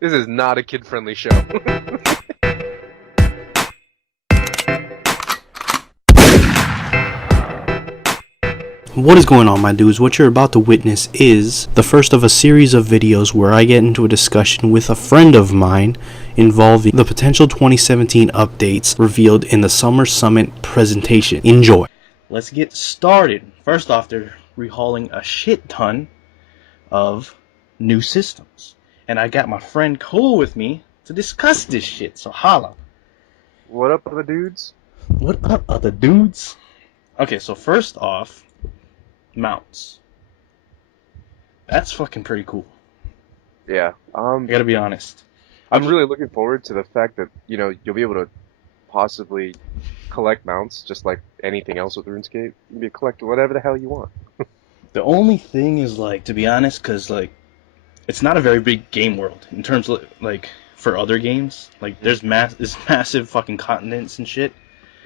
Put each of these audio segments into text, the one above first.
This is not a kid-friendly show. What is going on, my dudes? What you're about to witness is the first of a series of videos where I get into a discussion with a friend of mine involving the potential 2017 updates revealed in the Summer Summit presentation. Enjoy. Let's get started. First off, they're rehauling a shit ton of new systems. And I got my friend Cole with me to discuss this shit, so holla. What up, other dudes? What up, other dudes? Okay, so first off, mounts. That's fucking pretty cool. Yeah, I gotta be honest. I'm really looking forward to the fact that, you'll be able to possibly collect mounts just like anything else with RuneScape. You can be collect whatever the hell you want. The only thing is, to be honest, because, it's not a very big game world in terms of, for other games. There's massive fucking continents and shit.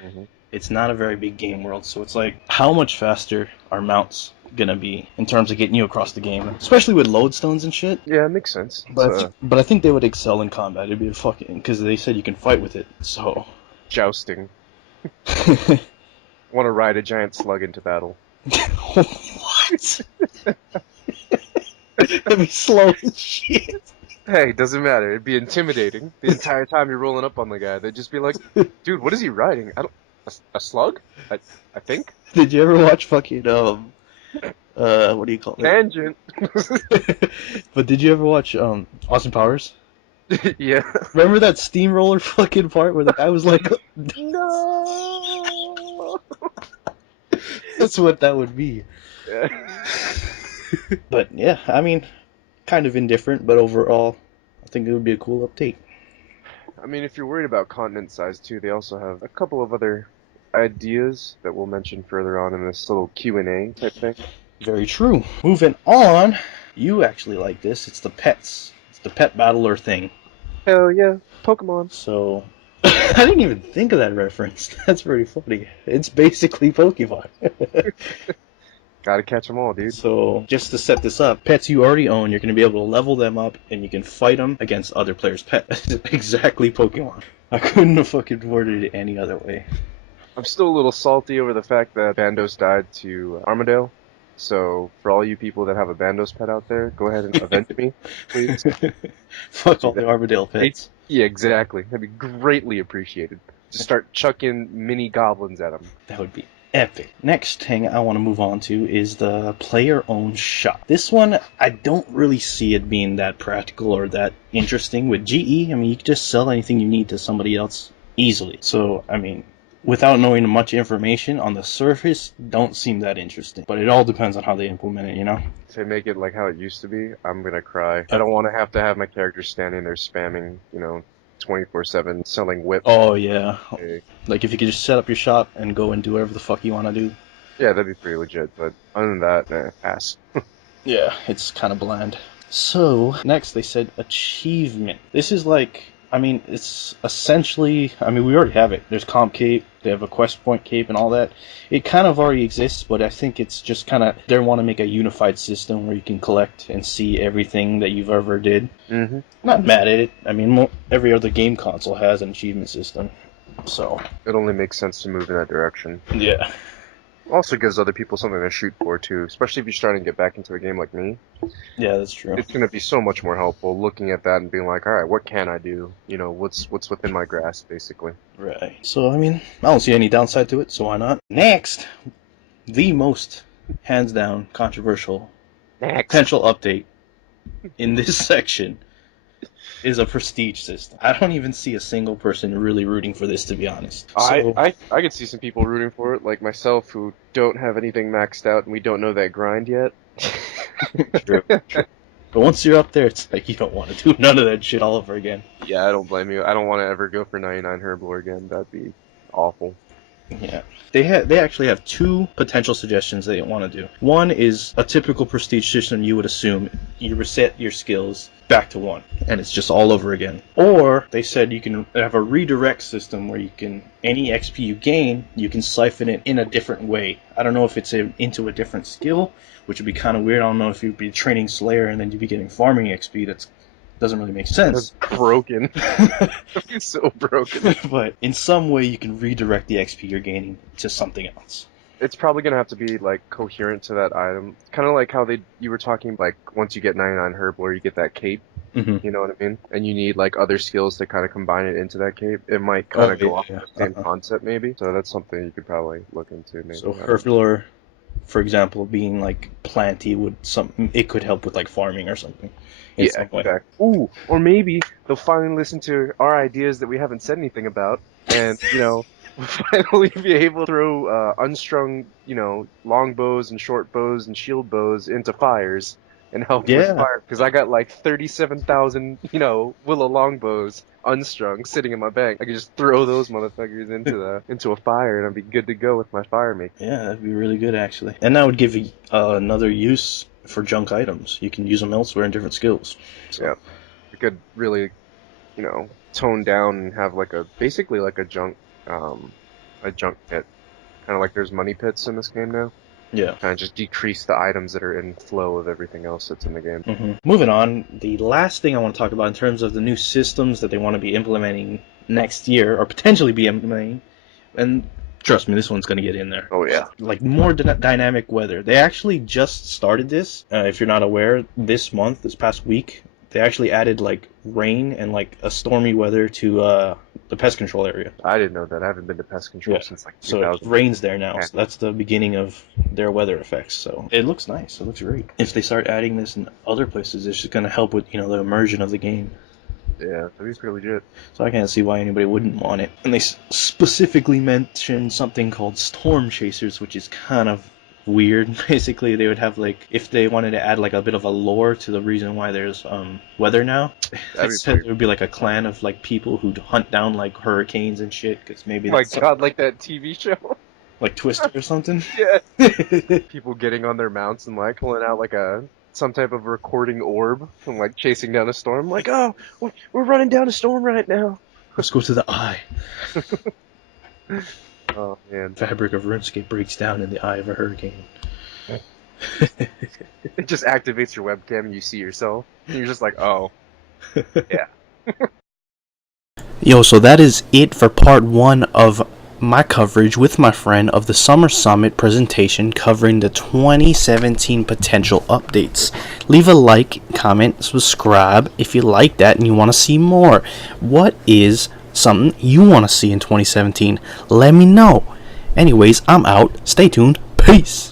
Mm-hmm. It's not a very big game world, so it's how much faster are mounts gonna be in terms of getting you across the game, especially with lodestones and shit. Yeah, it makes sense. But I think they would excel in combat. It'd be a fucking, because they said you can fight with it. So Jousting. Want to ride a giant slug into battle. what? That'd be slow as shit. Hey, doesn't matter. It'd be intimidating the entire time you're rolling up on the guy. They'd just be like, "Dude, what is he riding? A slug? I think." Did you ever watch fucking what do you call it? Tangent. But did you ever watch Austin Powers? Yeah. Remember that steamroller fucking part where the guy was like, No. that's what that would be. Yeah. But yeah, I mean, kind of indifferent, but overall, I think it would be a cool update. I mean, if you're worried about continent size too, they also have a couple of other ideas that we'll mention further on in this little Q&A type thing. Very true. Moving on, you actually like this. It's the pets. It's the pet battler thing. Hell yeah, Pokemon. So, I didn't even think of that reference. That's pretty funny. It's basically Pokemon. Gotta catch them all, dude. So, just to set this up, pets you already own, you're going to be able to level them up, and you can fight them against other players' pets. Exactly Pokemon. I couldn't have fucking worded it any other way. I'm still a little salty over the fact that Bandos died to Armadale. So, for all you people that have a Bandos pet out there, go ahead and avenge me, please. Fuck all the Armadale pets. Yeah, exactly. That'd be greatly appreciated. Just start chucking mini goblins at them. That would be epic. Next thing I want to move on to is the player-owned shop. This one, I don't really see it being that practical or that interesting. With GE, I mean, you can just sell anything you need to somebody else easily. So, I mean, without knowing much information, on the surface, don't seem that interesting. But it all depends on how they implement it, you know? If they make it like how it used to be, I'm gonna cry. I don't want to have my character standing there spamming, 24/7 selling whip. Oh, yeah. Hey. Like, if you could just set up your shop and go and do whatever the fuck you want to do. Yeah, that'd be pretty legit, but other than that, pass. Yeah, it's kind of bland. So, next they said achievement. This is it's essentially, we already have it. There's Comp Cape, they have a Quest Point Cape and all that. It kind of already exists, but I think it's just they want to make a unified system where you can collect and see everything that you've ever did. Mm-hmm. Not mad at it. I mean, every other game console has an achievement system, so. It only makes sense to move in that direction. Yeah. Also gives other people something to shoot for, too, especially if you're starting to get back into a game like me. Yeah, that's true. It's going to be so much more helpful looking at that and being like, alright, what can I do? What's within my grasp, basically. Right. So, I don't see any downside to it, so why not? Next, the most, hands down, controversial potential update in this section is a prestige system. I don't even see a single person really rooting for this, to be honest. So, I could see some people rooting for it, like myself, who don't have anything maxed out and we don't know that grind yet. True. But once you're up there, it's like you don't want to do none of that shit all over again. Yeah, I don't blame you. I don't want to ever go for 99 Herblore again. That'd be awful. Yeah. They actually have two potential suggestions they want to do. One is a typical prestige system you would assume. You reset your skills back to 1, and it's just all over again. Or they said you can have a redirect system where you can, any XP you gain, you can siphon it in a different way. I don't know if it's into a different skill, which would be kind of weird. I don't know if you'd be training Slayer and then you'd be getting farming XP. That's doesn't really make sense. That's broken. It's so broken. But in some way, you can redirect the XP you're gaining to something else. It's probably gonna have to be like coherent to that item, kind of like how you were talking like once you get 99 herb, where you get that cape. Mm-hmm. You know what I mean? And you need like other skills to kind of combine it into that cape. It might kind of go off the same concept, maybe. So that's something you could probably look into. Maybe. So Herblore, for example, being like planty it could help with like farming or something. Yeah, exactly. Ooh, or maybe they'll finally listen to our ideas that we haven't said anything about, and we'll finally be able to throw unstrung, long bows and short bows and shield bows into fires and help with fire. Because I got like 37,000, willow longbows unstrung sitting in my bank. I could just throw those motherfuckers into a fire, and I'd be good to go with my fire maker. Yeah, that'd be really good actually. And that would give you another use for junk items. You can use them elsewhere in different skills. Yeah, you could really, tone down and have basically like a junk pit, kind of like there's money pits in this game now. Yeah, kind of just decrease the items that are in flow of everything else that's in the game. Mm-hmm. Moving on, the last thing I want to talk about in terms of the new systems that they want to be implementing next year, or potentially be implementing, and trust me, this one's going to get in there. Oh, yeah. Like, more dynamic weather. They actually just started this. If you're not aware, this past week, they actually added, like, rain and, like, a stormy weather to the pest control area. I didn't know that. I haven't been to pest control since, like, 2000. So it rains there now. So that's the beginning of their weather effects. So it looks nice. It looks great. If they start adding this in other places, it's just going to help with, the immersion of the game. Yeah, that'd be pretty legit. So I can't see why anybody wouldn't want it. And they specifically mentioned something called Storm Chasers, which is kind of weird. Basically, they would have, like, if they wanted to add, like, a bit of a lore to the reason why there's weather now, they said there would be, like, a clan of, like, people who'd hunt down, like, hurricanes and shit, because maybe that's... Oh my god, like that TV show? Like Twister or something? Yeah. People getting on their mounts and, like, pulling out, like, some type of recording orb and like chasing down a storm. Like, oh, we're running down a storm right now. Let's go to the eye. Oh man. Fabric of RuneScape breaks down in the eye of a hurricane. It just activates your webcam and you see yourself. And you're just like, oh. Yeah. Yo, so that is it for part 1 of my coverage with my friend of the Summer Summit presentation covering the 2017 potential updates. Leave a like, comment, subscribe if you like that and you want to see more. What is something you want to see in 2017? Let me know. Anyways, I'm out. Stay tuned. Peace.